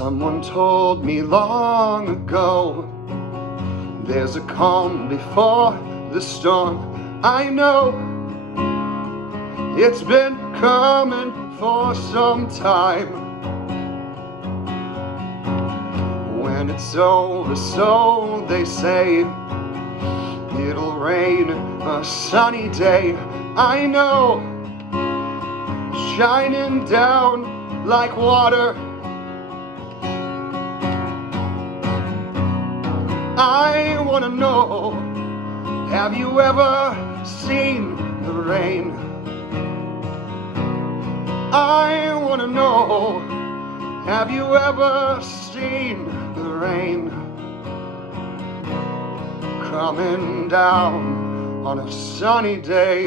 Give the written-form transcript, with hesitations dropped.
Someone told me long ago, there's a calm before the storm. I know it's been coming for some time. When it's over, so they say, it'll rain a sunny day. I know, shining down like water. I wanna know, have you ever seen the rain? I wanna know, have you ever seen the rain coming down on a sunny day?